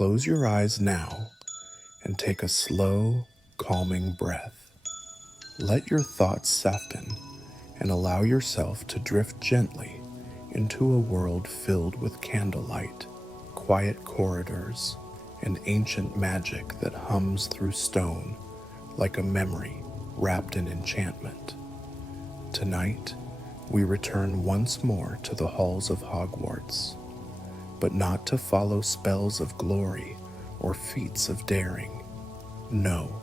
Close your eyes now and take a slow, calming breath. Let your thoughts soften and allow yourself to drift gently into a world filled with candlelight, quiet corridors, and ancient magic that hums through stone like a memory wrapped in enchantment. Tonight, we return once more to the halls of Hogwarts, but not to follow spells of glory or feats of daring. No,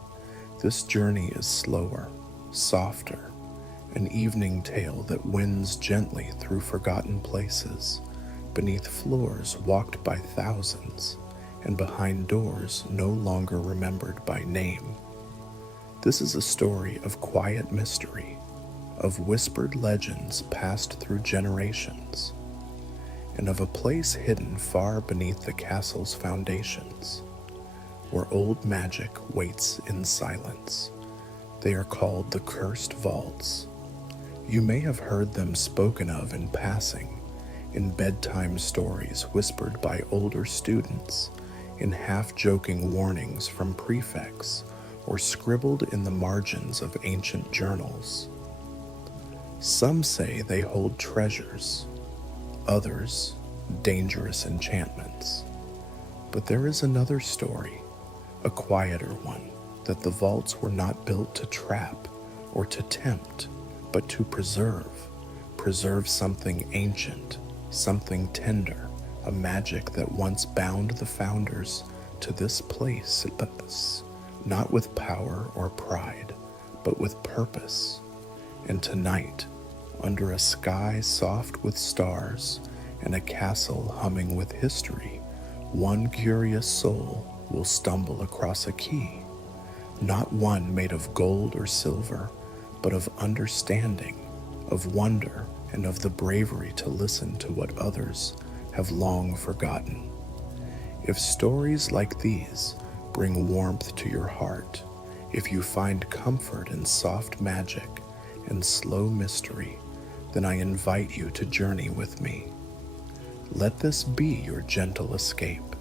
this journey is slower, softer, an evening tale that winds gently through forgotten places, beneath floors walked by thousands, and behind doors no longer remembered by name. This is a story of quiet mystery, of whispered legends passed through generations, and of a place hidden far beneath the castle's foundations, where old magic waits in silence. They are called the Cursed Vaults. You may have heard them spoken of in passing, in bedtime stories whispered by older students, in half-joking warnings from prefects, or scribbled in the margins of ancient journals. Some say they hold treasures, others dangerous enchantments. But there is another story, a quieter one, that the vaults were not built to trap or to tempt, but to preserve something ancient, something tender, a magic that once bound the founders to this place, not with power or pride, but with purpose. And tonight, under a sky soft with stars and a castle humming with history, one curious soul will stumble across a key, not one made of gold or silver, but of understanding, of wonder, and of the bravery to listen to what others have long forgotten. If stories like these bring warmth to your heart, if you find comfort in soft magic and slow mystery, then I invite you to journey with me. Let this be your gentle escape,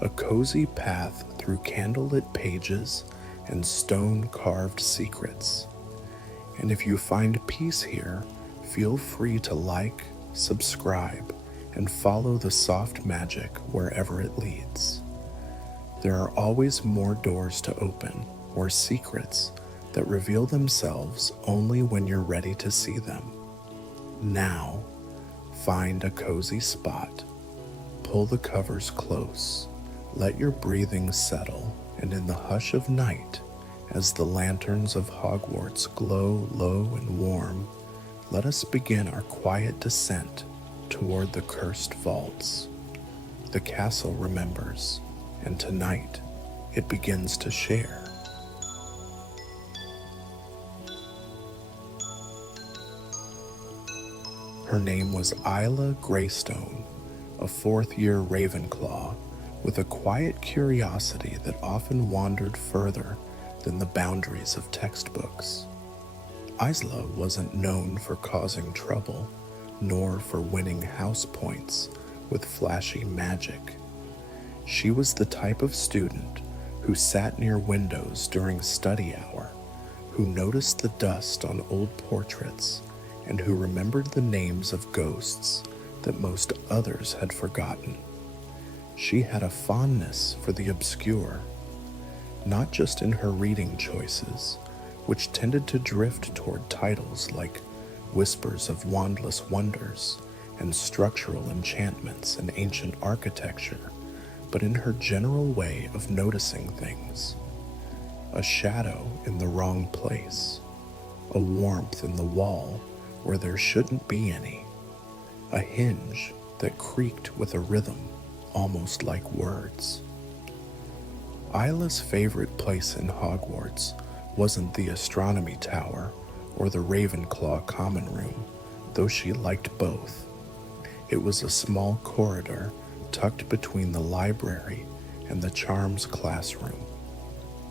a cozy path through candlelit pages and stone-carved secrets. And if you find peace here, feel free to like, subscribe, and follow the soft magic wherever it leads. There are always more doors to open, or secrets that reveal themselves only when you're ready to see them. Now, find a cozy spot, pull the covers close, let your breathing settle, and in the hush of night, as the lanterns of Hogwarts glow low and warm, let us begin our quiet descent toward the cursed vaults. The castle remembers, and tonight it begins to share. Her name was Isla Greystone, a fourth-year Ravenclaw, with a quiet curiosity that often wandered further than the boundaries of textbooks. Isla wasn't known for causing trouble, nor for winning house points with flashy magic. She was the type of student who sat near windows during study hour, who noticed the dust on old portraits, and who remembered the names of ghosts that most others had forgotten. She had a fondness for the obscure, not just in her reading choices, which tended to drift toward titles like Whispers of Wandless Wonders and Structural Enchantments in Ancient Architecture, but in her general way of noticing things. A shadow in the wrong place, a warmth in the wall where there shouldn't be any, a hinge that creaked with a rhythm almost like words. Isla's favorite place in Hogwarts wasn't the astronomy tower or the Ravenclaw common room, though she liked both. It was a small corridor tucked between the library and the charms classroom,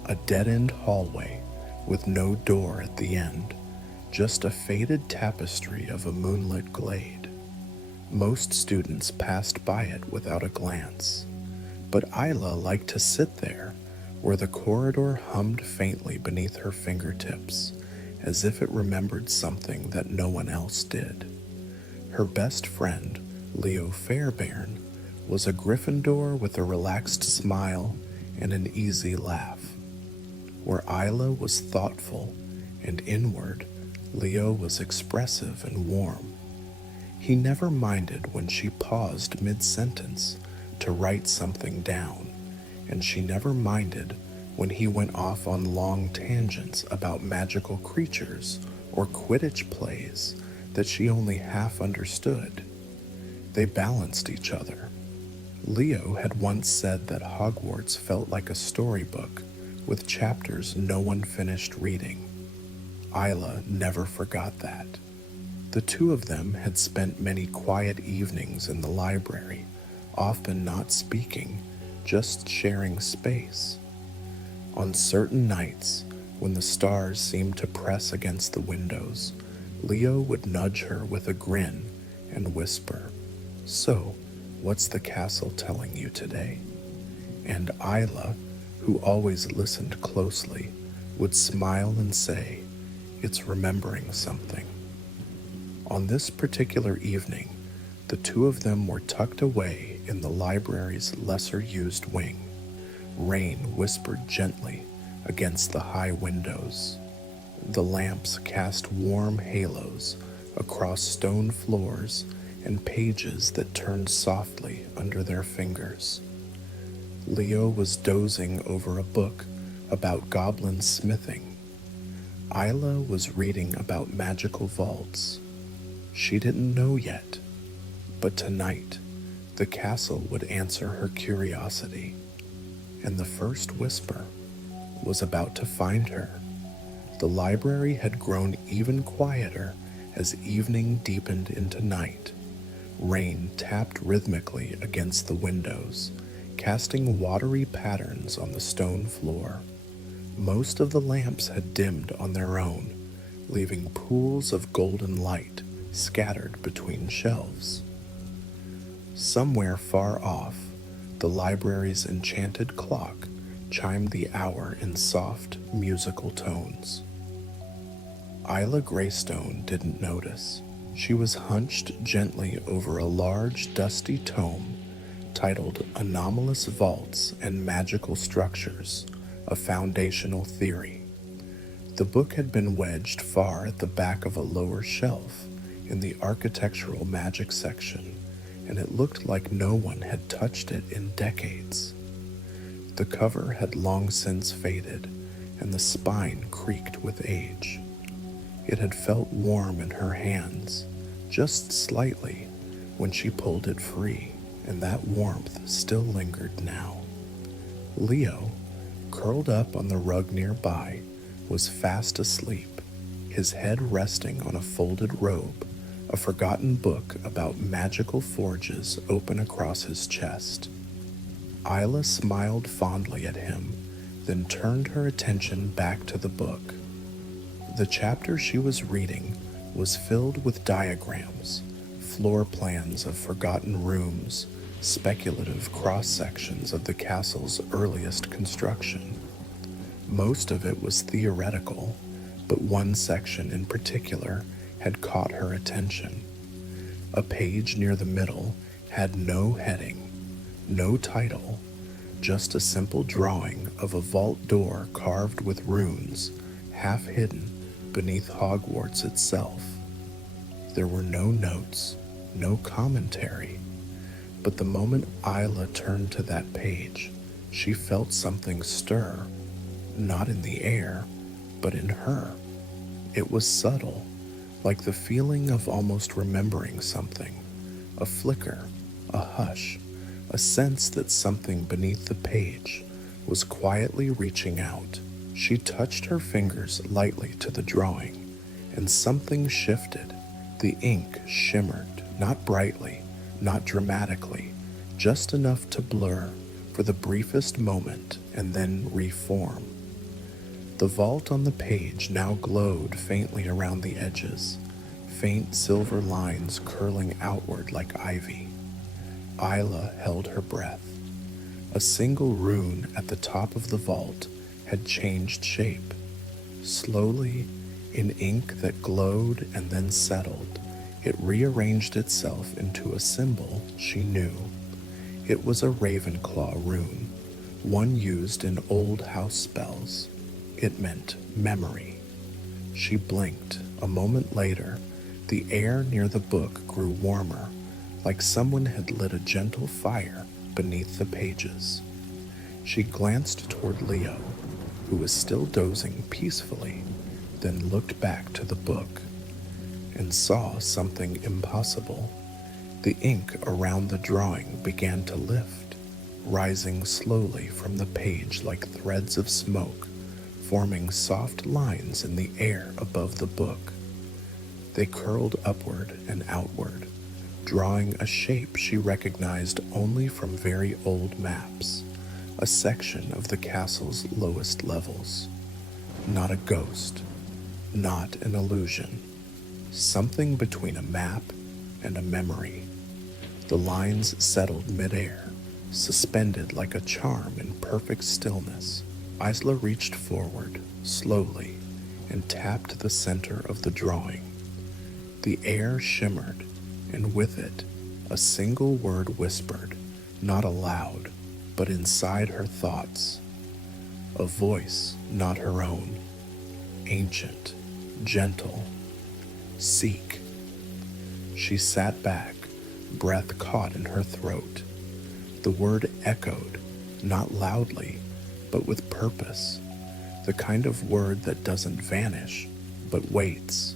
a dead-end hallway with no door at the end, just a faded tapestry of a moonlit glade. Most students passed by it without a glance, But Isla liked to sit there, where the corridor hummed faintly beneath her fingertips, as if it remembered something that no one else did. Her best friend, Leo Fairbairn, was a Gryffindor with a relaxed smile and an easy laugh. Where Isla was thoughtful and inward, Leo was expressive and warm. He never minded when she paused mid-sentence to write something down, and she never minded when he went off on long tangents about magical creatures or Quidditch plays that she only half understood. They balanced each other. Leo had once said that Hogwarts felt like a storybook with chapters no one finished reading. Isla never forgot that. The two of them had spent many quiet evenings in the library, often not speaking, just sharing space. On certain nights, when the stars seemed to press against the windows, Leo would nudge her with a grin and whisper, "So, what's the castle telling you today?" And Isla, who always listened closely, would smile and say, "It's remembering something." On this particular evening, the two of them were tucked away in the library's lesser-used wing. Rain whispered gently against the high windows. The lamps cast warm halos across stone floors and pages that turned softly under their fingers. Leo was dozing over a book about goblin smithing. Isla was reading about magical vaults. She didn't know yet, but tonight the castle would answer her curiosity, and the first whisper was about to find her. The library had grown even quieter as evening deepened into night. Rain tapped rhythmically against the windows, casting watery patterns on the stone floor. Most of the lamps had dimmed on their own, leaving pools of golden light scattered between shelves. Somewhere far off, the library's enchanted clock chimed the hour in soft, musical tones. Isla Greystone didn't notice. She was hunched gently over a large, dusty tome titled Anomalous Vaults and Magical Structures, a Foundational Theory. The book had been wedged far at the back of a lower shelf in the architectural magic section, and it looked like no one had touched it in decades. The cover had long since faded, and the spine creaked with age. It had felt warm in her hands, just slightly, when she pulled it free, and that warmth still lingered now. Leo, curled up on the rug nearby, was fast asleep, his head resting on a folded robe, a forgotten book about magical forges open across his chest. Isla smiled fondly at him, then turned her attention back to the book. The chapter she was reading was filled with diagrams, floor plans of forgotten rooms, speculative cross-sections of the castle's earliest construction. Most of it was theoretical, but one section in particular had caught her attention. A page near the middle had no heading, no title, just a simple drawing of a vault door carved with runes, half hidden beneath Hogwarts itself. There were no notes, no commentary, but the moment Isla turned to that page, she felt something stir, not in the air, but in her. It was subtle, like the feeling of almost remembering something, a flicker, a hush, a sense that something beneath the page was quietly reaching out. She touched her fingers lightly to the drawing, and something shifted. The ink shimmered, not brightly, not dramatically, just enough to blur for the briefest moment and then reform. The vault on the page now glowed faintly around the edges, faint silver lines curling outward like ivy. Isla held her breath. A single rune at the top of the vault had changed shape. Slowly, in ink that glowed and then settled, it rearranged itself into a symbol she knew. It was a Ravenclaw rune, one used in old house spells. It meant memory. She blinked. A moment later, the air near the book grew warmer, like someone had lit a gentle fire beneath the pages. She glanced toward Leo, who was still dozing peacefully, then looked back to the book and saw something impossible. The ink around the drawing began to lift, rising slowly from the page like threads of smoke, forming soft lines in the air above the book. They curled upward and outward, drawing a shape she recognized only from very old maps, a section of the castle's lowest levels. Not a ghost, not an illusion, something between a map and a memory. The lines settled midair, suspended like a charm in perfect stillness. Isla reached forward, slowly, and tapped the center of the drawing. The air shimmered, and with it, a single word whispered, not aloud, but inside her thoughts. A voice not her own, ancient, gentle. Seek. She sat back, breath caught in her throat. The word echoed, not loudly, but with purpose, the kind of word that doesn't vanish, but waits.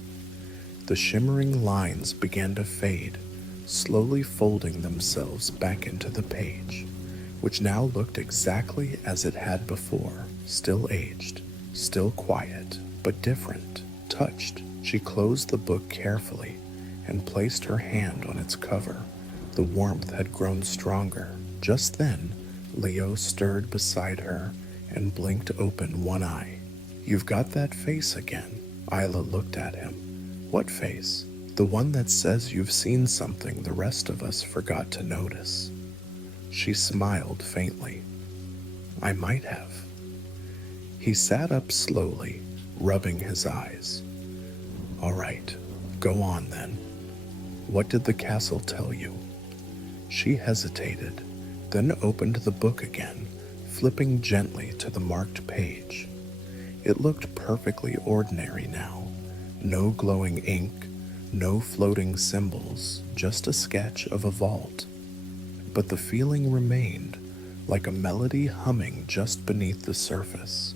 The shimmering lines began to fade, slowly folding themselves back into the page, which now looked exactly as it had before, still aged, still quiet, but different, touched. She closed the book carefully and placed her hand on its cover. The warmth had grown stronger. Just then, Leo stirred beside her and blinked open one eye. "You've got that face again." Isla looked at him. "What face?" "The one that says you've seen something the rest of us forgot to notice." She smiled faintly. "I might have." He sat up slowly, rubbing his eyes. "All right, go on then. What did the castle tell you?" She hesitated, then opened the book again, flipping gently to the marked page. It looked perfectly ordinary now. No glowing ink, no floating symbols, just a sketch of a vault. But the feeling remained, like a melody humming just beneath the surface.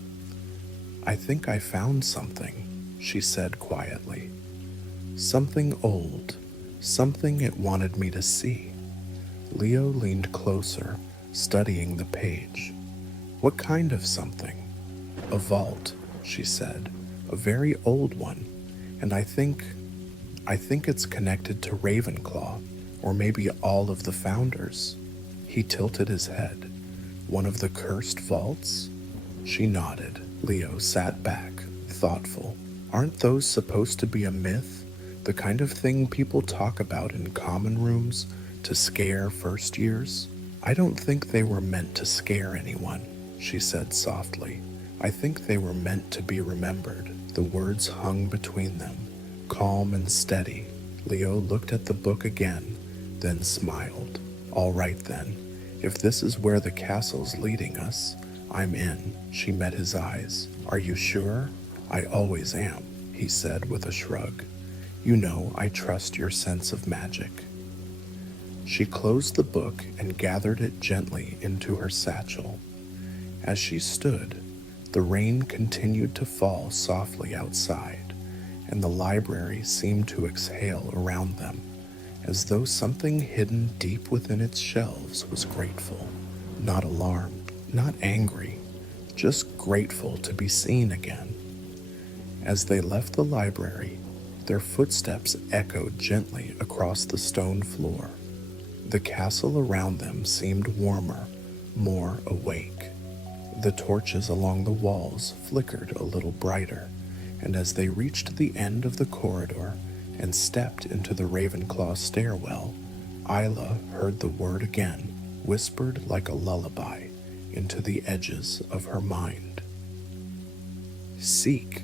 "I think I found something," she said quietly. "Something old, something it wanted me to see." Leo leaned closer, studying the page. "What kind of something?" "A vault," she said, "a very old one, and I think it's connected to Ravenclaw, or maybe all of the founders." He tilted his head. "One of the cursed vaults?" She nodded. Leo sat back, thoughtful. "Aren't those supposed to be a myth? The kind of thing people talk about in common rooms to scare first years?" "I don't think they were meant to scare anyone," she said softly. "I think they were meant to be remembered." The words hung between them, calm and steady. Leo looked at the book again, then smiled. "All right then, if this is where the castle's leading us, I'm in." She met his eyes. "Are you sure?" "I always am," he said with a shrug. "You know I trust your sense of magic." She closed the book and gathered it gently into her satchel. As she stood, the rain continued to fall softly outside, and the library seemed to exhale around them, as though something hidden deep within its shelves was grateful, not alarmed, not angry, just grateful to be seen again. As they left the library, their footsteps echoed gently across the stone floor. The castle around them seemed warmer, more awake. The torches along the walls flickered a little brighter, and as they reached the end of the corridor and stepped into the Ravenclaw stairwell, Isla heard the word again, whispered like a lullaby, into the edges of her mind. Seek.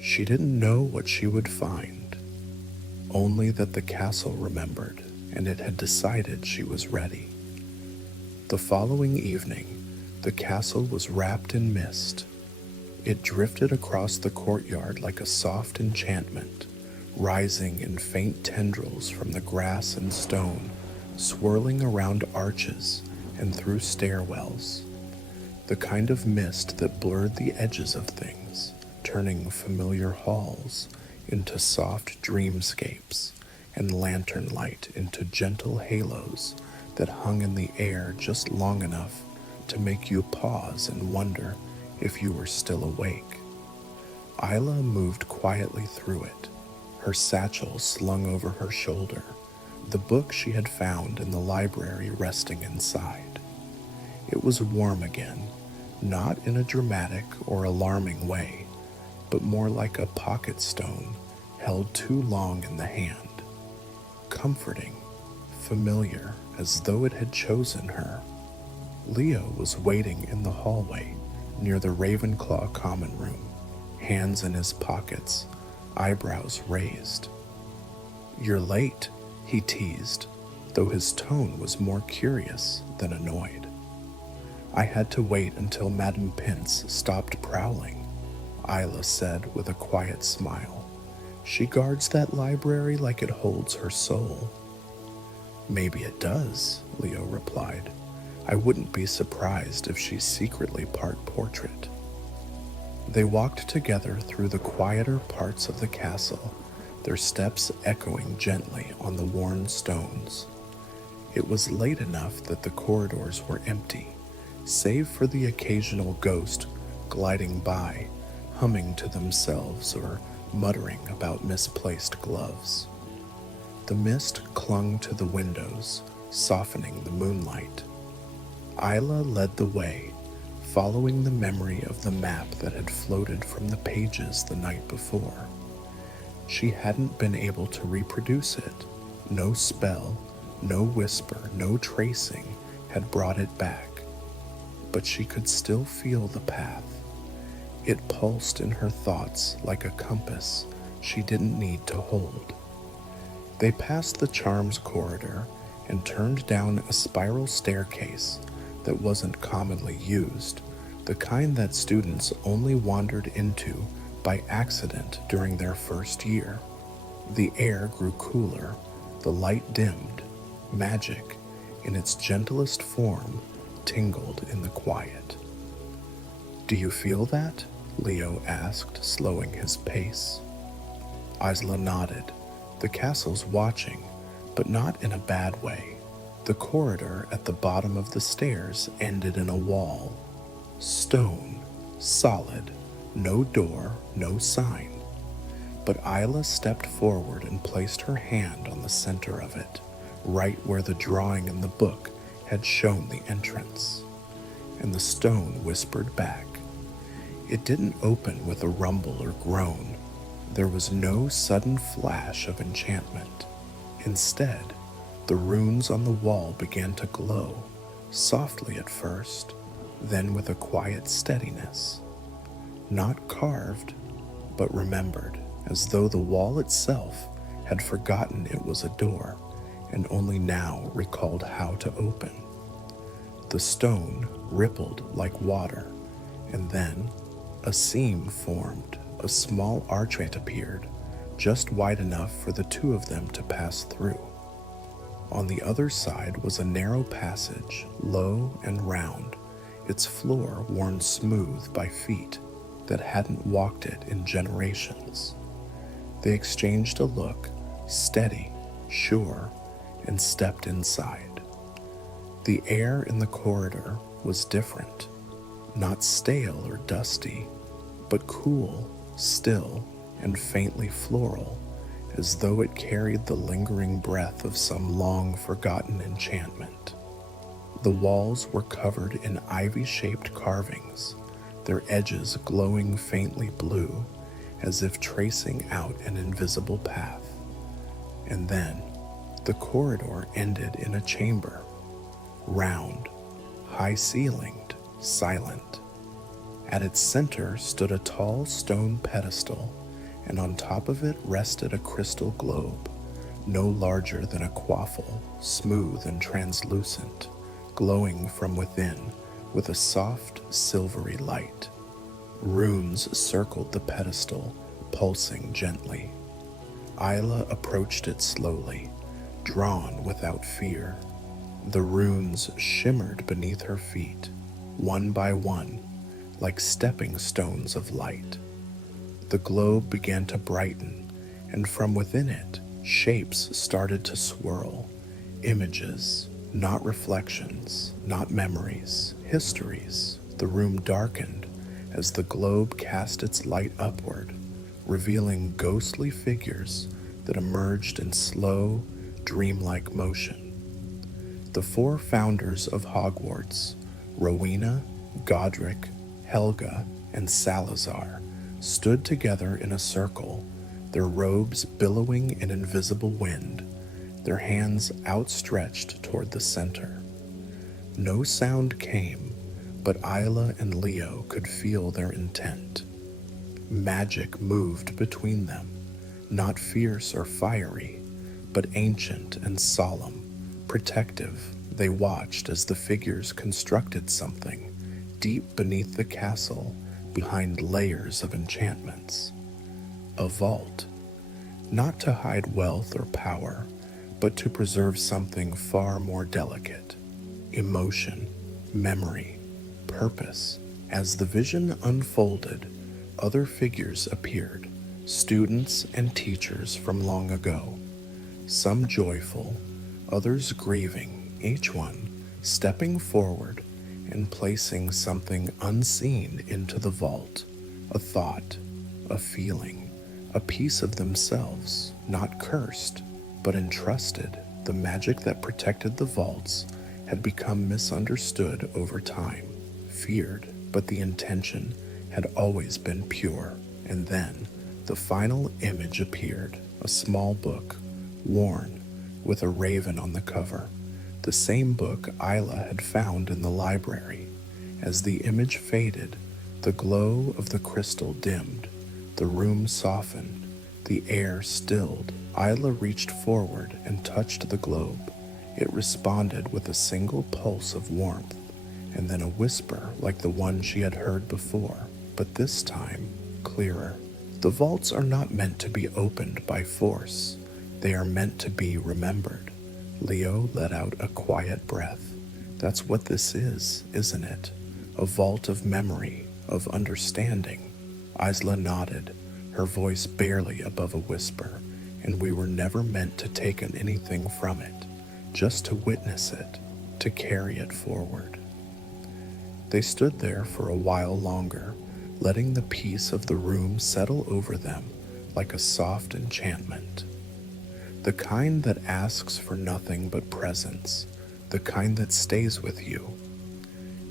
She didn't know what she would find, only that the castle remembered and it had decided she was ready. The following evening, the castle was wrapped in mist. It drifted across the courtyard like a soft enchantment, rising in faint tendrils from the grass and stone, swirling around arches and through stairwells. The kind of mist that blurred the edges of things, turning familiar halls into soft dreamscapes and lantern light into gentle halos that hung in the air just long enough to make you pause and wonder if you were still awake. Isla moved quietly through it, her satchel slung over her shoulder, the book she had found in the library resting inside. It was warm again, not in a dramatic or alarming way, but more like a pocket stone held too long in the hand. Comforting, familiar, as though it had chosen her. Leo was waiting in the hallway near the Ravenclaw common room, hands in his pockets, eyebrows raised. "You're late," he teased, though his tone was more curious than annoyed. "I had to wait until Madame Pince stopped prowling," Isla said with a quiet smile. "She guards that library like it holds her soul." "Maybe it does," Leo replied. "I wouldn't be surprised if she's secretly part portrait." They walked together through the quieter parts of the castle, their steps echoing gently on the worn stones. It was late enough that the corridors were empty, save for the occasional ghost gliding by, humming to themselves or muttering about misplaced gloves. The mist clung to the windows, softening the moonlight. Isla led the way, following the memory of the map that had floated from the pages the night before. She hadn't been able to reproduce it. No spell, no whisper, no tracing had brought it back. But she could still feel the path. It pulsed in her thoughts like a compass she didn't need to hold. They passed the charms corridor and turned down a spiral staircase that wasn't commonly used, the kind that students only wandered into by accident during their first year. The air grew cooler, the light dimmed. Magic, in its gentlest form, tingled in the quiet. "Do you feel that?" Leo asked, slowing his pace. Isla nodded. The castle's watching, but not in a bad way. The corridor at the bottom of the stairs ended in a wall. Stone, solid, no door, no sign. But Isla stepped forward and placed her hand on the center of it, right where the drawing in the book had shown the entrance. And the stone whispered back. It didn't open with a rumble or groan. There was no sudden flash of enchantment. Instead, the runes on the wall began to glow, softly at first, then with a quiet steadiness. Not carved, but remembered, as though the wall itself had forgotten it was a door and only now recalled how to open. The stone rippled like water, and then a seam formed, a small archway appeared, just wide enough for the two of them to pass through. On the other side was a narrow passage, low and round, its floor worn smooth by feet that hadn't walked it in generations. They exchanged a look, steady, sure, and stepped inside. The air in the corridor was different, not stale or dusty, but cool, still, and faintly floral, as though it carried the lingering breath of some long-forgotten enchantment. The walls were covered in ivy-shaped carvings, their edges glowing faintly blue, as if tracing out an invisible path. And then, the corridor ended in a chamber, round, high-ceilinged, silent. At its center stood a tall stone pedestal, and on top of it rested a crystal globe, no larger than a quaffle, smooth and translucent, glowing from within with a soft, silvery light. Runes circled the pedestal, pulsing gently. Isla approached it slowly, drawn without fear. The runes shimmered beneath her feet, one by one, like stepping stones of light. The globe began to brighten, and from within it, shapes started to swirl. Images, not reflections, not memories, histories. The room darkened as the globe cast its light upward, revealing ghostly figures that emerged in slow, dreamlike motion. The four founders of Hogwarts, Rowena, Godric, Helga, and Salazar, stood together in a circle, their robes billowing in invisible wind, their hands outstretched toward the center. No sound came, but Isla and Leo could feel their intent. Magic moved between them, not fierce or fiery, but ancient and solemn, protective. They watched as the figures constructed something deep beneath the castle, behind layers of enchantments. A vault, not to hide wealth or power, but to preserve something far more delicate: emotion, memory, purpose. As the vision unfolded, other figures appeared, students and teachers from long ago, some joyful, others grieving, each one stepping forward and placing something unseen into the vault: a thought, a feeling, a piece of themselves, not cursed, but entrusted. The magic that protected the vaults had become misunderstood over time, feared, but the intention had always been pure. And then the final image appeared, a small book, worn, with a raven on the cover. The same book Isla had found in the library. As the image faded, the glow of the crystal dimmed, the room softened, the air stilled. Isla reached forward and touched the globe. It responded with a single pulse of warmth, and then a whisper like the one she had heard before, but this time clearer. The vaults are not meant to be opened by force. They are meant to be remembered. Leo let out a quiet breath. That's what this is, isn't it? A vault of memory, of understanding. Isla nodded, her voice barely above a whisper. And we were never meant to take anything from it, just to witness it, to carry it forward. They stood there for a while longer, letting the peace of the room settle over them like a soft enchantment. The kind that asks for nothing but presence, the kind that stays with you.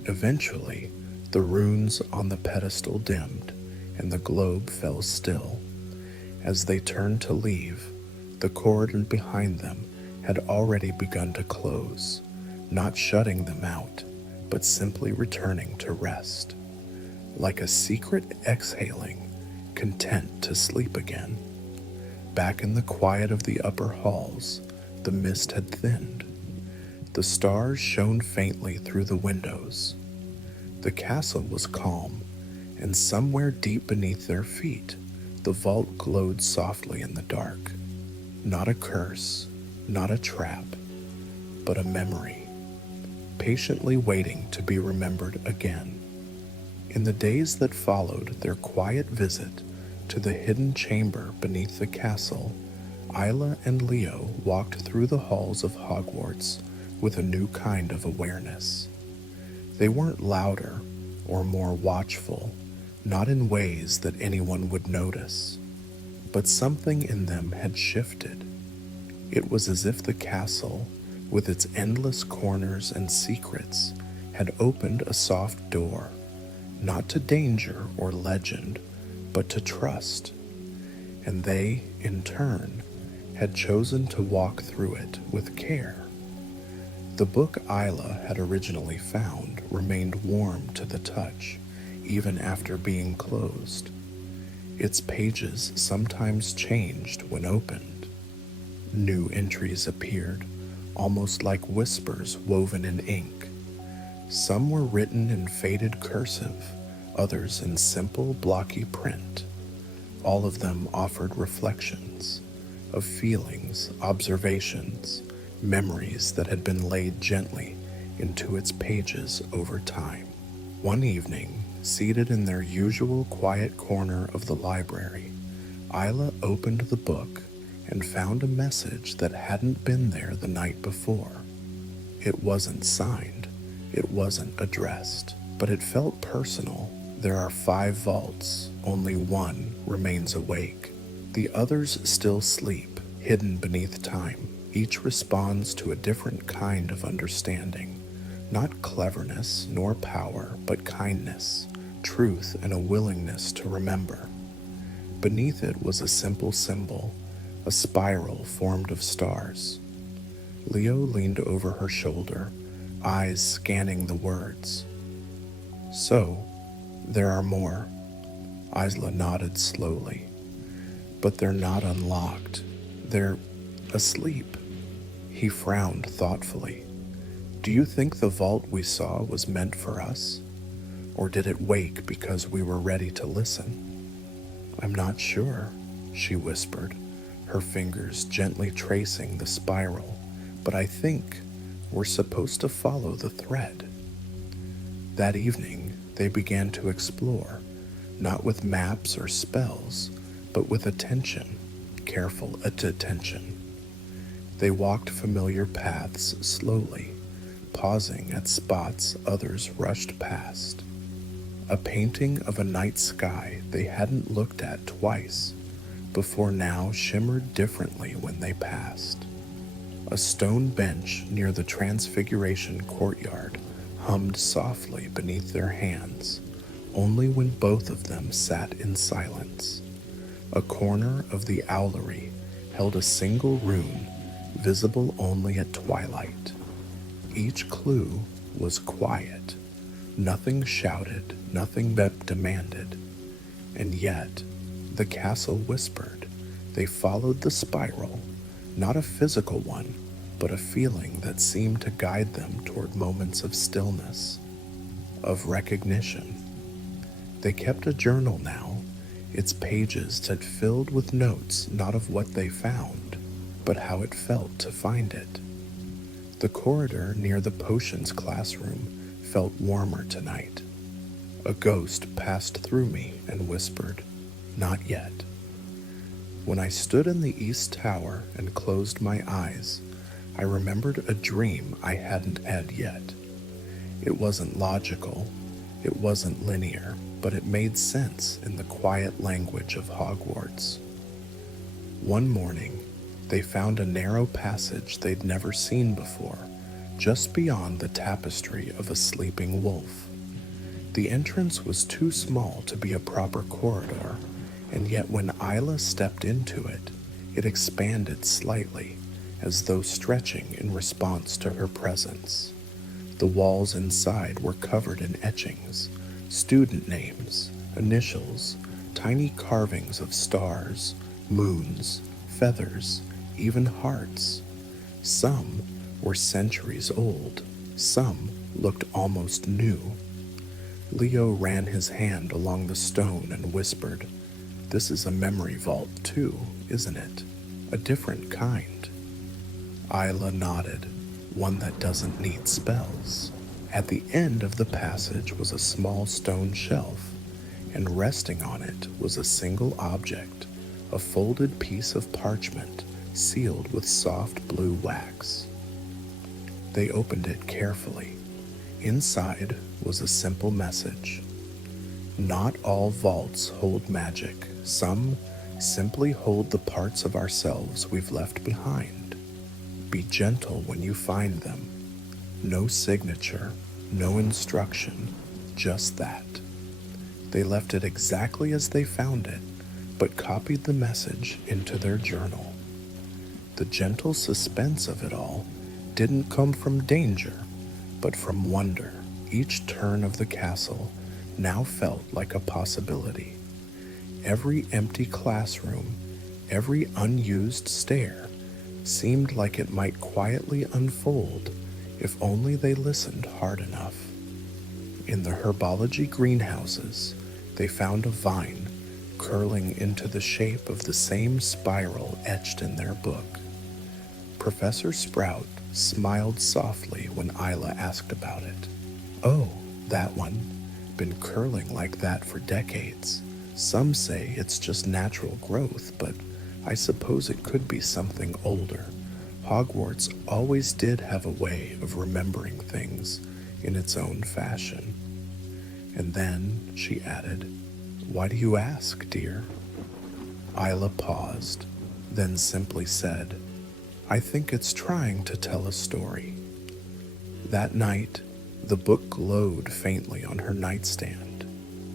Eventually, the runes on the pedestal dimmed, and the globe fell still. As they turned to leave, the corridor behind them had already begun to close, not shutting them out, but simply returning to rest, like a secret exhaling, content to sleep again. Back in the quiet of the upper halls, the mist had thinned. The stars shone faintly through the windows. The castle was calm, and somewhere deep beneath their feet, the vault glowed softly in the dark. Not a curse, not a trap, but a memory, patiently waiting to be remembered again. In the days that followed their quiet visit to the hidden chamber beneath the castle, Isla and Leo walked through the halls of Hogwarts with a new kind of awareness. They weren't louder or more watchful, not in ways that anyone would notice, but something in them had shifted. It was as if the castle, with its endless corners and secrets, had opened a soft door, not to danger or legend, but to trust. And they, in turn, had chosen to walk through it with care. The book Isla had originally found remained warm to the touch, even after being closed. Its pages sometimes changed when opened. New entries appeared, almost like whispers woven in ink. Some were written in faded cursive, others in simple, blocky print. All of them offered reflections of feelings, observations, memories that had been laid gently into its pages over time. One evening, seated in their usual quiet corner of the library, Isla opened the book and found a message that hadn't been there the night before. It wasn't signed, it wasn't addressed, but it felt personal. There are 5 vaults, only one remains awake. The others still sleep, hidden beneath time. Each responds to a different kind of understanding. Not cleverness nor power, but kindness, truth, and a willingness to remember. Beneath it was a simple symbol, a spiral formed of stars. Leo leaned over her shoulder, eyes scanning the words. So, there are more. Isla nodded slowly. But they're not unlocked. They're asleep. He frowned thoughtfully. Do you think the vault we saw was meant for us? Or did it wake because we were ready to listen? I'm not sure, she whispered, her fingers gently tracing the spiral, but I think we're supposed to follow the thread. That evening, they began to explore, not with maps or spells, but with attention, careful attention. They walked familiar paths slowly, pausing at spots others rushed past. A painting of a night sky they hadn't looked at twice before now shimmered differently when they passed. A stone bench near the Transfiguration courtyard hummed softly beneath their hands, only when both of them sat in silence. A corner of the owlery held a single rune, visible only at twilight. Each clue was quiet. Nothing shouted, nothing demanded. And yet, the castle whispered. They followed the spiral, not a physical one, but a feeling that seemed to guide them toward moments of stillness, of recognition. They kept a journal now, its pages had filled with notes not of what they found, but how it felt to find it. The corridor near the potions classroom felt warmer tonight. A ghost passed through me and whispered, "Not yet." When I stood in the east tower and closed my eyes, I remembered a dream I hadn't had yet. It wasn't logical, it wasn't linear, but it made sense in the quiet language of Hogwarts. One morning, they found a narrow passage they'd never seen before, just beyond the tapestry of a sleeping wolf. The entrance was too small to be a proper corridor, and yet when Isla stepped into it, it expanded slightly, as though stretching in response to her presence. The walls inside were covered in etchings, student names, initials, tiny carvings of stars, moons, feathers, even hearts. Some were centuries old, some looked almost new. Leo ran his hand along the stone and whispered, "This is a memory vault too, isn't it? A different kind." Isla nodded, "One that doesn't need spells." At the end of the passage was a small stone shelf, and resting on it was a single object, a folded piece of parchment sealed with soft blue wax. They opened it carefully. Inside was a simple message. Not all vaults hold magic. Some simply hold the parts of ourselves we've left behind. Be gentle when you find them. No signature, no instruction, just that. They left it exactly as they found it, but copied the message into their journal. The gentle suspense of it all didn't come from danger, but from wonder. Each turn of the castle now felt like a possibility. Every empty classroom, every unused stair, seemed like it might quietly unfold if only they listened hard enough. In the herbology greenhouses, they found a vine curling into the shape of the same spiral etched in their book. Professor Sprout smiled softly when Isla asked about it. "Oh, that one. Been curling like that for decades. Some say it's just natural growth, but I suppose it could be something older. Hogwarts always did have a way of remembering things in its own fashion." And then she added, "Why do you ask, dear?" Isla paused, then simply said, "I think it's trying to tell a story." That night, the book glowed faintly on her nightstand,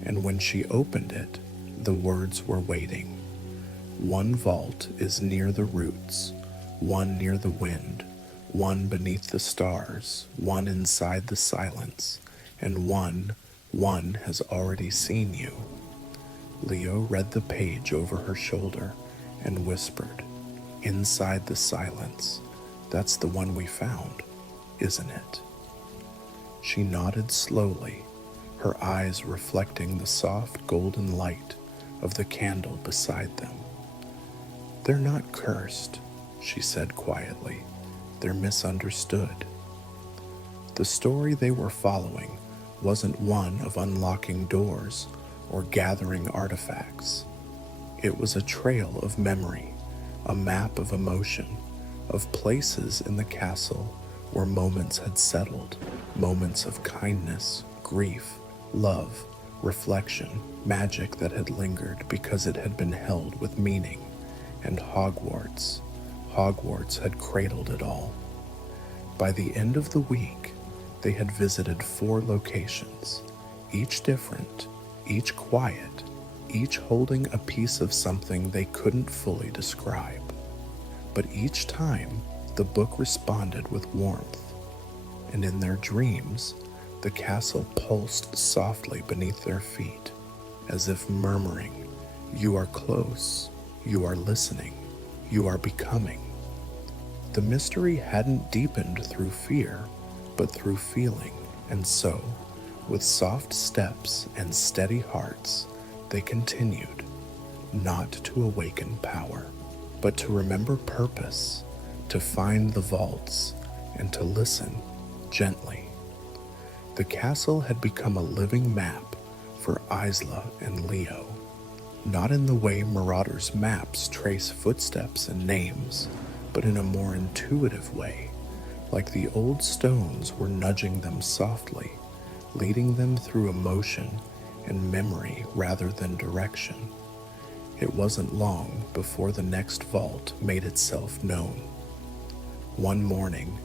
and when she opened it, the words were waiting. "One vault is near the roots, one near the wind, one beneath the stars, one inside the silence, and one has already seen you." Leo read the page over her shoulder and whispered, "Inside the silence. That's the one we found, isn't it?" She nodded slowly, her eyes reflecting the soft golden light of the candle beside them. "They're not cursed," she said quietly. "They're misunderstood." The story they were following wasn't one of unlocking doors or gathering artifacts. It was a trail of memory, a map of emotion, of places in the castle where moments had settled, moments of kindness, grief, love, reflection, magic that had lingered because it had been held with meaning. And Hogwarts had cradled it all. By the end of the week, they had visited 4 locations, each different, each quiet, each holding a piece of something they couldn't fully describe. But each time, the book responded with warmth, and in their dreams, the castle pulsed softly beneath their feet, as if murmuring, "You are close, you are listening, you are becoming." The mystery hadn't deepened through fear, but through feeling, and so, with soft steps and steady hearts, they continued, not to awaken power, but to remember purpose, to find the vaults, and to listen gently. The castle had become a living map for Isla and Leo, not in the way Marauders' maps trace footsteps and names, but in a more intuitive way, like the old stones were nudging them softly, leading them through emotion and memory rather than direction. It wasn't long before the next vault made itself known. One morning,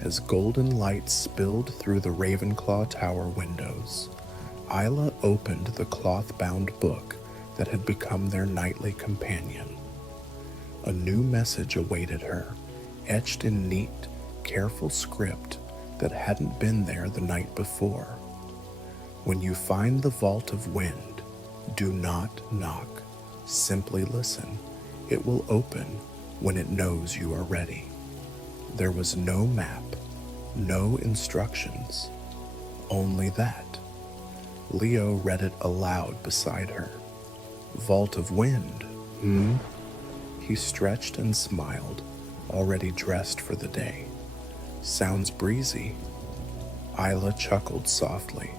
as golden light spilled through the Ravenclaw Tower windows, Isla opened the cloth-bound book that had become their nightly companion. A new message awaited her, etched in neat, careful script that hadn't been there the night before. "When you find the vault of wind, do not knock. Simply listen. It will open when it knows you are ready." There was no map, no instructions, only that. Leo read it aloud beside her. "Vault of wind, hmm?" He stretched and smiled, already dressed for the day. "Sounds breezy." Isla chuckled softly.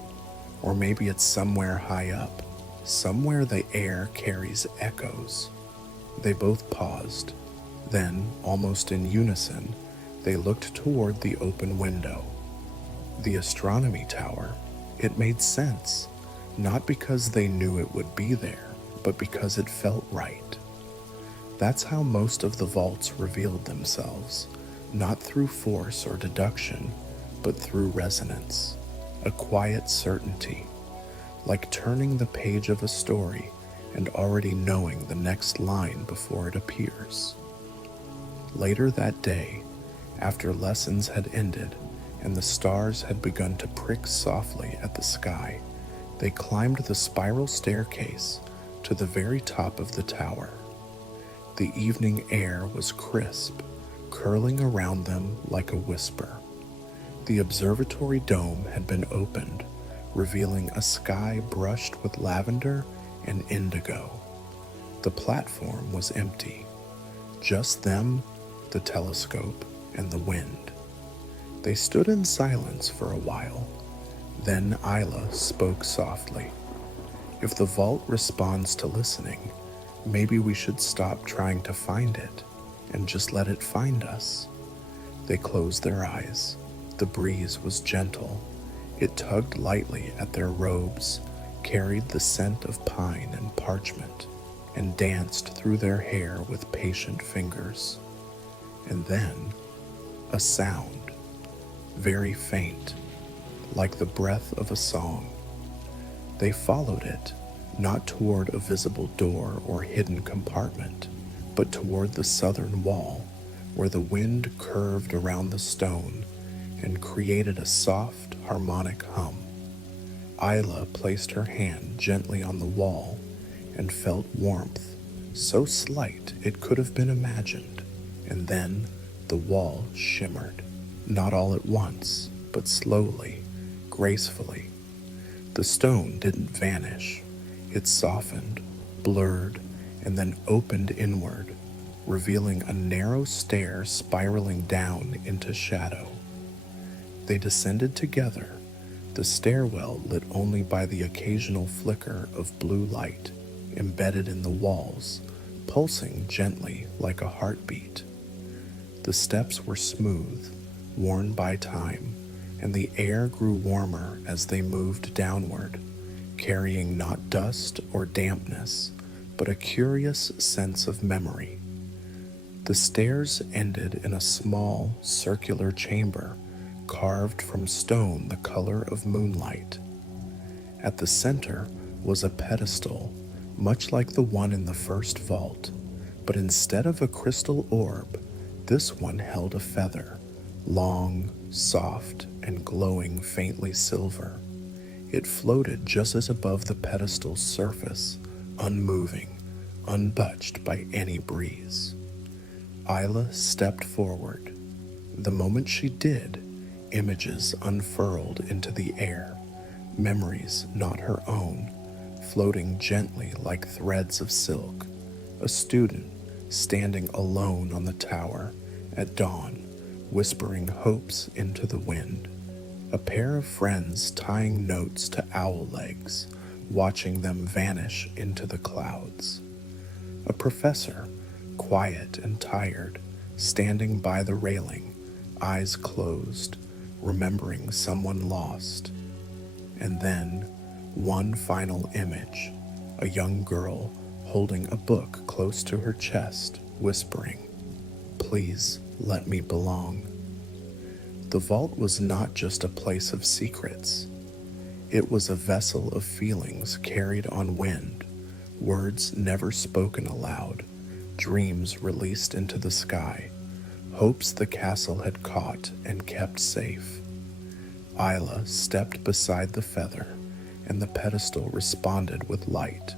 "Or maybe it's somewhere high up, somewhere the air carries echoes." They both paused. Then, almost in unison, they looked toward the open window. The astronomy tower. It made sense, not because they knew it would be there, but because it felt right. That's how most of the vaults revealed themselves, not through force or deduction, but through resonance, a quiet certainty, like turning the page of a story and already knowing the next line before it appears. Later that day, After lessons had ended and the stars had begun to prick softly at the sky, they climbed the spiral staircase to the very top of the tower. The evening air was crisp, curling around them like a whisper. The observatory dome had been opened, revealing a sky brushed with lavender and indigo. The platform was empty. Just them, the telescope, and the wind. They stood in silence for a while. Then Isla spoke softly. "If the vault responds to listening, maybe we should stop trying to find it and just let it find us." They closed their eyes. The breeze was gentle. It tugged lightly at their robes, carried the scent of pine and parchment, and danced through their hair with patient fingers. And then, a sound, very faint, like the breath of a song. They followed it, not toward a visible door or hidden compartment, but toward the southern wall, where the wind curved around the stone and created a soft, harmonic hum. Isla placed her hand gently on the wall and felt warmth, so slight it could have been imagined, and then the wall shimmered, not all at once, but slowly, gracefully. The stone didn't vanish. It softened, blurred, and then opened inward, revealing a narrow stair spiraling down into shadow. They descended together, the stairwell lit only by the occasional flicker of blue light embedded in the walls, pulsing gently like a heartbeat. The steps were smooth, worn by time, and the air grew warmer as they moved downward, carrying not dust or dampness, but a curious sense of memory. The stairs ended in a small, circular chamber carved from stone the color of moonlight. At the center was a pedestal, much like the one in the first vault, but instead of a crystal orb, this one held a feather, long, soft, and glowing faintly silver. It floated just as above the pedestal's surface, unmoving, untouched by any breeze. Isla stepped forward. The moment she did, images unfurled into the air, memories not her own, floating gently like threads of silk. A student standing alone on the tower at dawn, whispering hopes into the wind. A pair of friends tying notes to owl legs, watching them vanish into the clouds. A professor, quiet and tired, standing by the railing, eyes closed, remembering someone lost. And then, one final image, a young girl holding a book close to her chest, whispering, "Please let me belong." The vault was not just a place of secrets. It was a vessel of feelings carried on wind, words never spoken aloud, dreams released into the sky, hopes the castle had caught and kept safe. Isla stepped beside the feather, and the pedestal responded with light.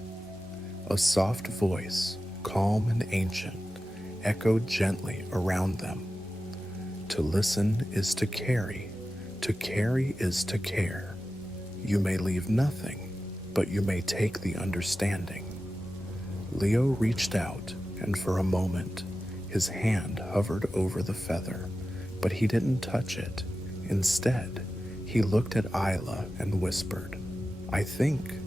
A soft voice, calm and ancient, echoed gently around them. "To listen is to carry is to care. You may leave nothing, but you may take the understanding." Leo reached out, and for a moment, his hand hovered over the feather, but he didn't touch it. Instead, he looked at Isla and whispered, "I think.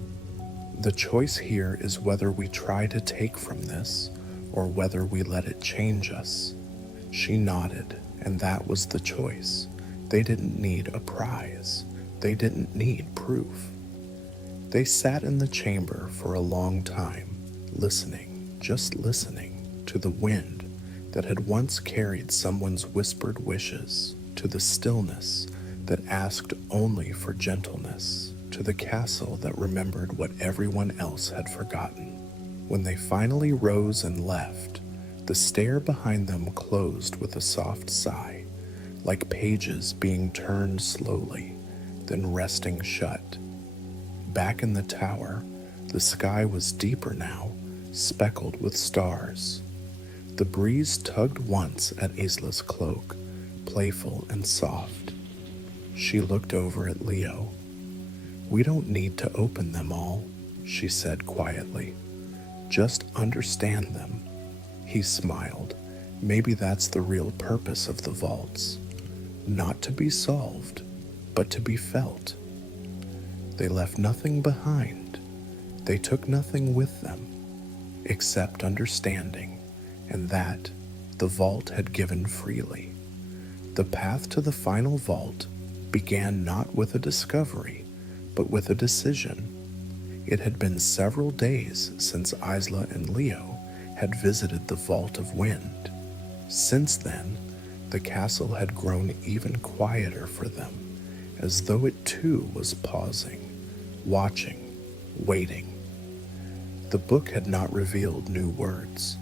The choice here is whether we try to take from this, or whether we let it change us." She nodded, and that was the choice. They didn't need a prize. They didn't need proof. They sat in the chamber for a long time, listening, just listening, to the wind that had once carried someone's whispered wishes, to the stillness that asked only for gentleness, to the castle that remembered what everyone else had forgotten. When they finally rose and left, the stair behind them closed with a soft sigh, like pages being turned slowly, then resting shut. Back in the tower, the sky was deeper now, speckled with stars. The breeze tugged once at Isla's cloak, playful and soft. She looked over at Leo. "We don't need to open them all," she said quietly. "Just understand them." He smiled. Maybe that's the real purpose of the vaults. Not to be solved, but to be felt. They left nothing behind. They took nothing with them, except understanding, and that the vault had given freely. The path to the final vault began not with a discovery, but with a decision. It had been several days since Isla and Leo had visited the Vault of Wind. Since then, the castle had grown even quieter for them, as though it too was pausing, watching, waiting. The book had not revealed new words.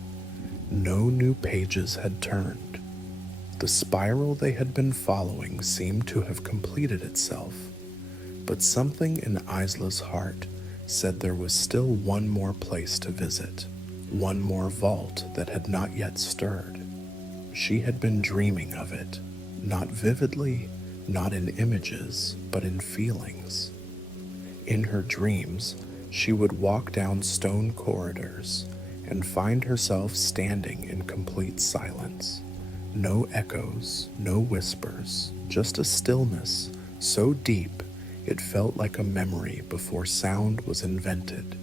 No new pages had turned. The spiral they had been following seemed to have completed itself, but something in Isla's heart said there was still one more place to visit, one more vault that had not yet stirred. She had been dreaming of it, not vividly, not in images, but in feelings. In her dreams, she would walk down stone corridors and find herself standing in complete silence. No echoes, no whispers, just a stillness so deep it felt like a memory before sound was invented,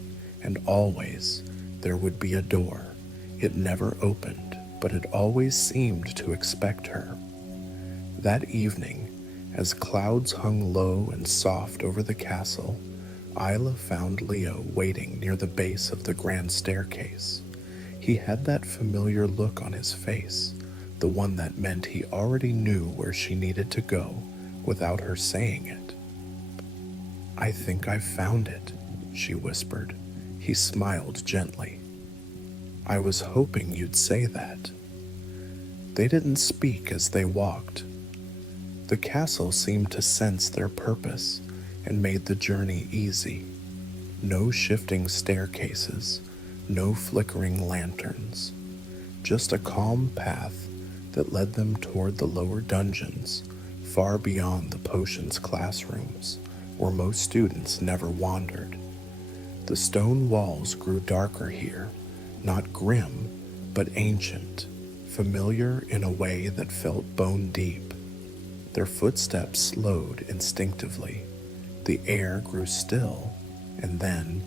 and always there would be a door. It never opened, but it always seemed to expect her. That evening, as clouds hung low and soft over the castle, Isla found Leo waiting near the base of the grand staircase. He had that familiar look on his face, the one that meant he already knew where she needed to go without her saying it. "I think I've found it," she whispered. He smiled gently. "I was hoping you'd say that." They didn't speak as they walked. The castle seemed to sense their purpose and made the journey easy. No shifting staircases, no flickering lanterns, just a calm path that led them toward the lower dungeons, far beyond the potions classrooms, where most students never wandered. The stone walls grew darker here, not grim, but ancient, familiar in a way that felt bone deep. Their footsteps slowed instinctively. The air grew still, and then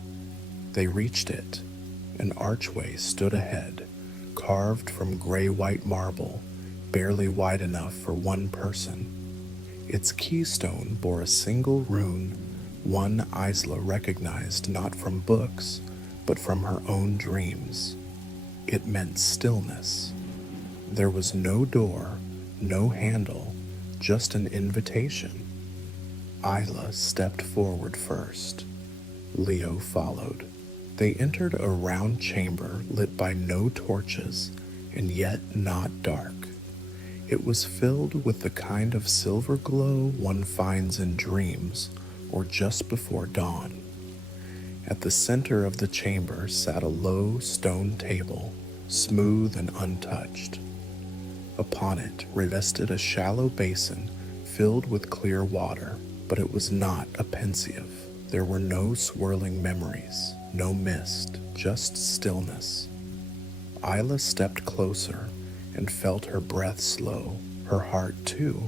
they reached it. An archway stood ahead, carved from gray-white marble, barely wide enough for one person. Its keystone bore a single rune, one Isla recognized not from books, but from her own dreams. It meant stillness. There was no door, no handle, just an invitation. Isla stepped forward first. Leo followed. They entered a round chamber lit by no torches, and yet not dark. It was filled with the kind of silver glow one finds in dreams or just before dawn. At the center of the chamber sat a low stone table, smooth and untouched. Upon it rested a shallow basin filled with clear water, but it was not a pensieve. There were no swirling memories, no mist, just stillness. Isla stepped closer and felt her breath slow, her heart too.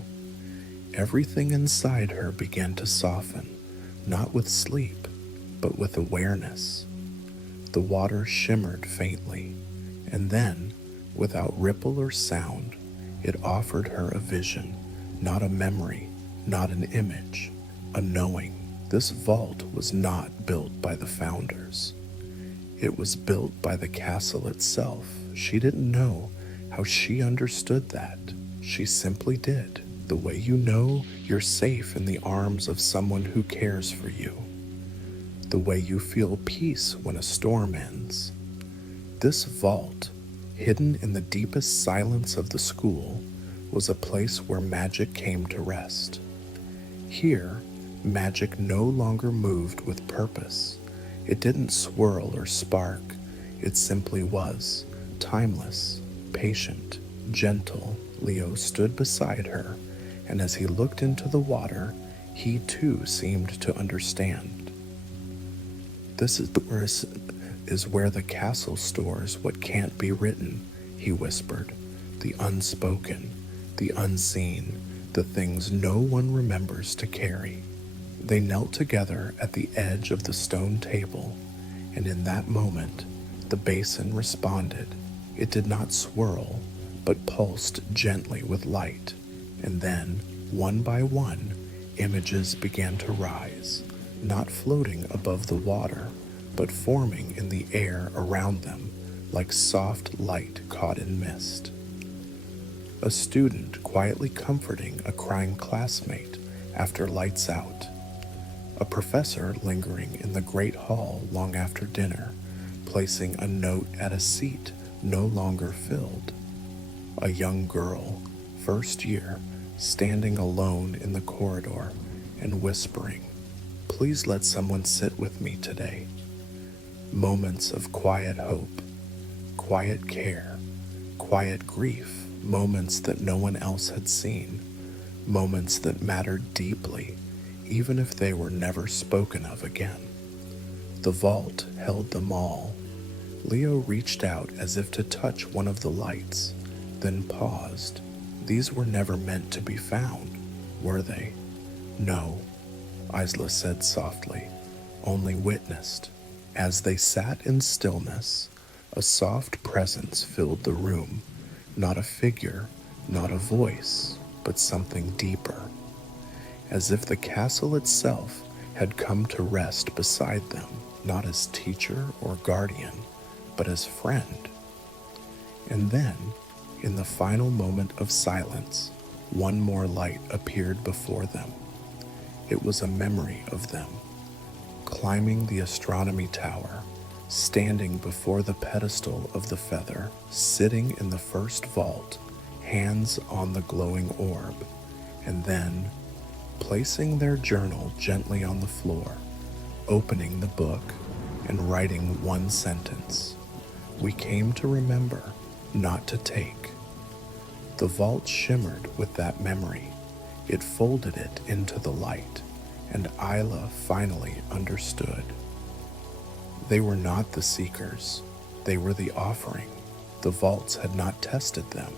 Everything inside her began to soften, not with sleep, but with awareness. The water shimmered faintly, and then, without ripple or sound, it offered her a vision, not a memory, not an image, a knowing. This vault was not built by the founders. It was built by the castle itself. She didn't know how she understood that. She simply did, the way you know you're safe in the arms of someone who cares for you, the way you feel peace when a storm ends. This vault, hidden in the deepest silence of the school, was a place where magic came to rest. Here, magic no longer moved with purpose. It didn't swirl or spark, it simply was, timeless, patient, gentle. Leo stood beside her, and as he looked into the water, he too seemed to understand. This is where the castle stores what can't be written, he whispered. The unspoken, the unseen, the things no one remembers to carry. They knelt together at the edge of the stone table, and in that moment, the basin responded. It did not swirl, but pulsed gently with light, and then, one by one, images began to rise, not floating above the water, but forming in the air around them like soft light caught in mist. A student quietly comforting a crying classmate after lights out. A professor lingering in the great hall long after dinner, placing a note at a seat no longer filled. A young girl, first year, standing alone in the corridor and whispering, "Please let someone sit with me today." Moments of quiet hope, quiet care, quiet grief, moments that no one else had seen, moments that mattered deeply, even if they were never spoken of again. The vault held them all. Leo reached out as if to touch one of the lights, then paused. These were never meant to be found, were they? No, Isla said softly, only witnessed. As they sat in stillness, a soft presence filled the room, not a figure, not a voice, but something deeper. As if the castle itself had come to rest beside them, not as teacher or guardian, but as friend. And then, in the final moment of silence, one more light appeared before them. It was a memory of them, climbing the astronomy tower, standing before the pedestal of the feather, sitting in the first vault, hands on the glowing orb, and then placing their journal gently on the floor, opening the book, and writing one sentence. We came to remember, not to take. The vault shimmered with that memory. It folded it into the light, and Isla finally understood. They were not the seekers. They were the offering. The vaults had not tested them.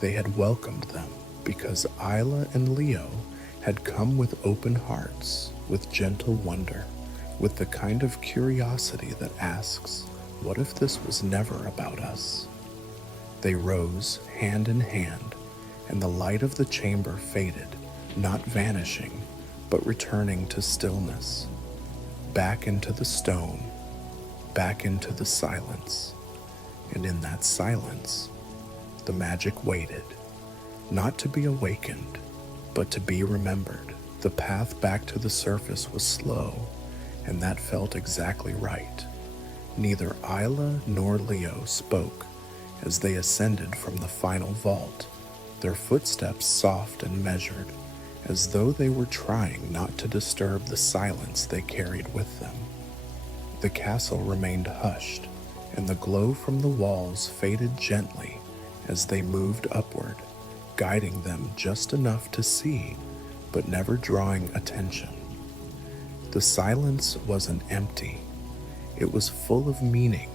They had welcomed them because Isla and Leo had come with open hearts, with gentle wonder, with the kind of curiosity that asks, what if this was never about us? They rose, hand in hand, and the light of the chamber faded, not vanishing, but returning to stillness, back into the stone, back into the silence. And in that silence, the magic waited, not to be awakened, but to be remembered. The path back to the surface was slow, and that felt exactly right. Neither Isla nor Leo spoke as they ascended from the final vault, their footsteps soft and measured, as though they were trying not to disturb the silence they carried with them. The castle remained hushed, and the glow from the walls faded gently as they moved upward, guiding them just enough to see, but never drawing attention. The silence wasn't empty. It was full of meaning,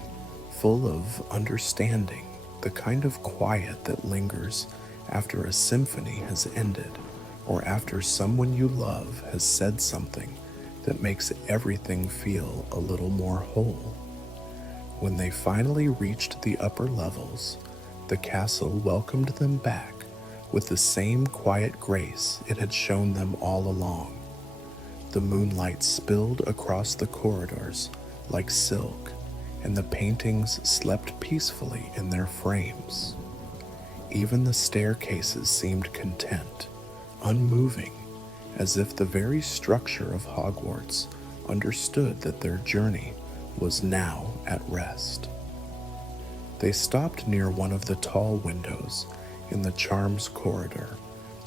full of understanding, the kind of quiet that lingers after a symphony has ended, or after someone you love has said something that makes everything feel a little more whole. When they finally reached the upper levels, the castle welcomed them back with the same quiet grace it had shown them all along. The moonlight spilled across the corridors like silk, and the paintings slept peacefully in their frames. Even the staircases seemed content, unmoving, as if the very structure of Hogwarts understood that their journey was now at rest. They stopped near one of the tall windows in the charms corridor,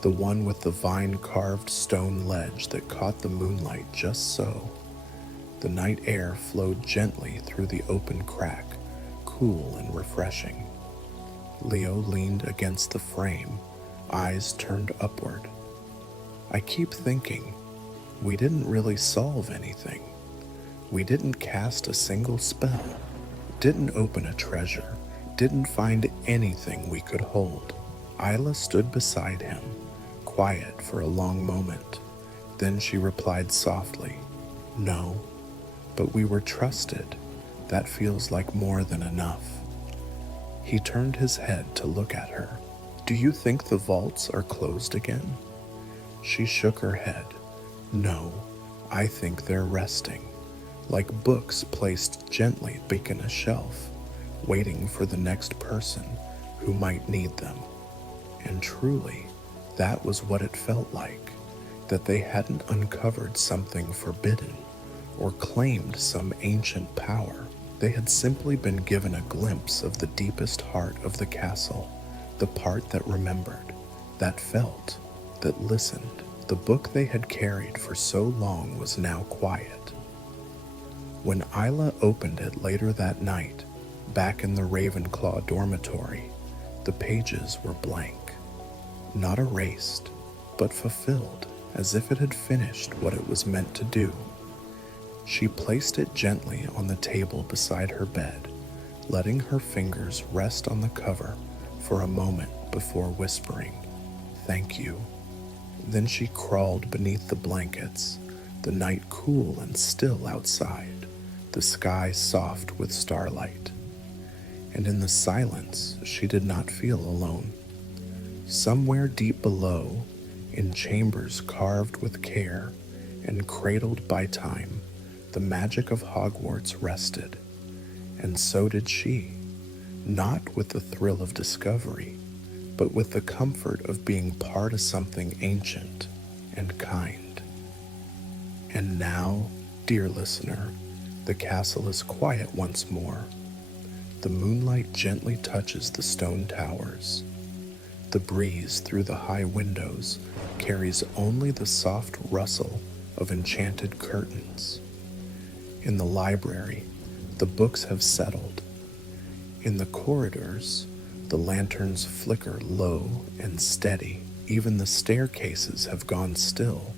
the one with the vine-carved stone ledge that caught the moonlight just so. The night air flowed gently through the open crack, cool and refreshing. Leo leaned against the frame, eyes turned upward. I keep thinking, we didn't really solve anything. We didn't cast a single spell, didn't open a treasure, didn't find anything we could hold. Isla stood beside him, quiet for a long moment. Then she replied softly, "No, but we were trusted. That feels like more than enough." He turned his head to look at her. "Do you think the vaults are closed again?" She shook her head. "No, I think they're resting, like books placed gently back in a shelf, waiting for the next person who might need them." And truly, that was what it felt like, that they hadn't uncovered something forbidden or claimed some ancient power. They had simply been given a glimpse of the deepest heart of the castle, the part that remembered, that felt, that listened. The book they had carried for so long was now quiet. When Isla opened it later that night, back in the Ravenclaw dormitory, the pages were blank. Not erased, but fulfilled, as if it had finished what it was meant to do. She placed it gently on the table beside her bed, letting her fingers rest on the cover for a moment before whispering, "Thank you." Then she crawled beneath the blankets, the night cool and still outside, the sky soft with starlight. And in the silence, she did not feel alone. Somewhere deep below, in chambers carved with care and cradled by time, the magic of Hogwarts rested. And so did she, not with the thrill of discovery, but with the comfort of being part of something ancient and kind. And now, dear listener, the castle is quiet once more. The moonlight gently touches the stone towers. The breeze through the high windows carries only the soft rustle of enchanted curtains. In the library, the books have settled. In the corridors, the lanterns flicker low and steady. Even the staircases have gone still,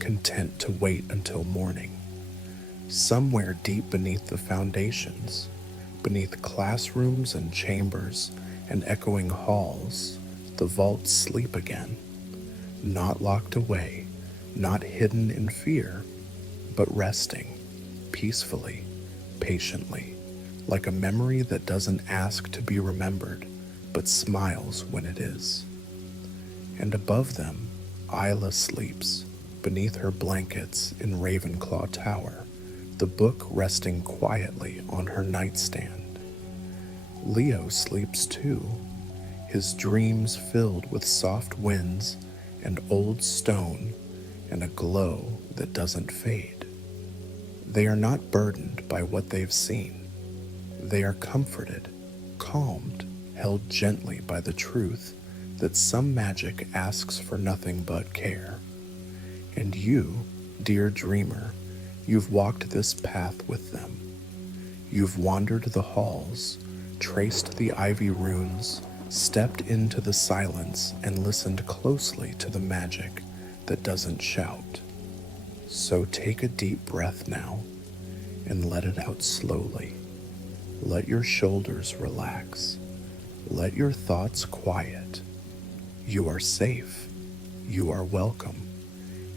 content to wait until morning. Somewhere deep beneath the foundations, beneath classrooms and chambers and echoing halls, the vaults sleep again, not locked away, not hidden in fear, but resting, peacefully, patiently, like a memory that doesn't ask to be remembered, but smiles when it is. And above them, Isla sleeps, beneath her blankets in Ravenclaw Tower, the book resting quietly on her nightstand. Leo sleeps too, his dreams filled with soft winds and old stone and a glow that doesn't fade. They are not burdened by what they've seen. They are comforted, calmed, held gently by the truth that some magic asks for nothing but care. And you, dear dreamer, you've walked this path with them. You've wandered the halls, traced the ivy runes, stepped into the silence, and listened closely to the magic that doesn't shout. So take a deep breath now and let it out slowly. Let your shoulders relax. Let your thoughts quiet. You are safe. You are welcome.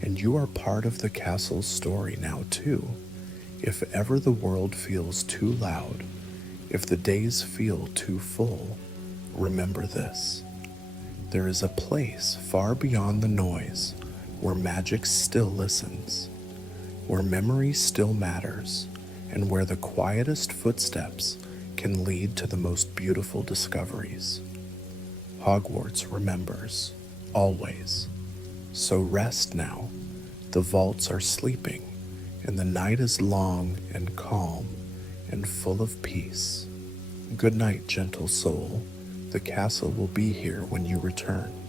And you are part of the castle's story now too. If ever the world feels too loud, if the days feel too full, remember this. There is a place far beyond the noise where magic still listens, where memory still matters, and where the quietest footsteps can lead to the most beautiful discoveries. Hogwarts remembers, always. So rest now. The vaults are sleeping, and the night is long and calm and full of peace. Good night, gentle soul. the castle will be here when you return.